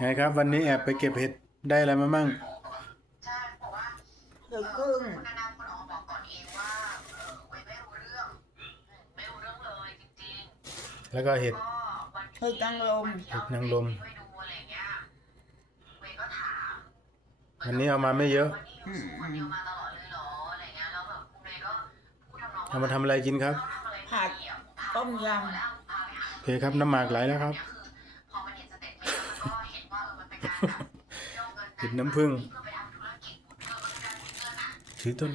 ไงครับ วันนี้แอบไปเก็บเห็ดได้อะไรมามั่งใช่บอกว่าเห็ดพึ่งคุณนานาคนออกมาบอกก่อนเองว่าเออเว้ยไม่รู้เรื่องอืมไม่รู้เรื่องเลยจริงแล้วก็เห็ด ๆ ก็วันเห็ดนางรมเห็ดนางรมช่วยดูอะไรอย่างเงี้ยเว้ยก็ถามวันนี้เอามาไม่เยอะ วันนี้อยู่สูงคนเดียวมาตลอดเลยเหรออะไรเงี้ยแล้วแบบคุณเว้ยก็พูดทำนองว่าเอามาทำอะไรกินครับ เราทำอะไรผัดดีอะพาต้มยแล้วพาไปหาโอเคครับน้ำหมากไหลแล้วครับ พอมันเห็นสเต็ปเนี่ยมันก็เห็นว่าเออมัน เห็ดน้ำผึ้งเพื่อไปทำธุรกิจเพื่อเป็นการหมุนเงินอะถือต้น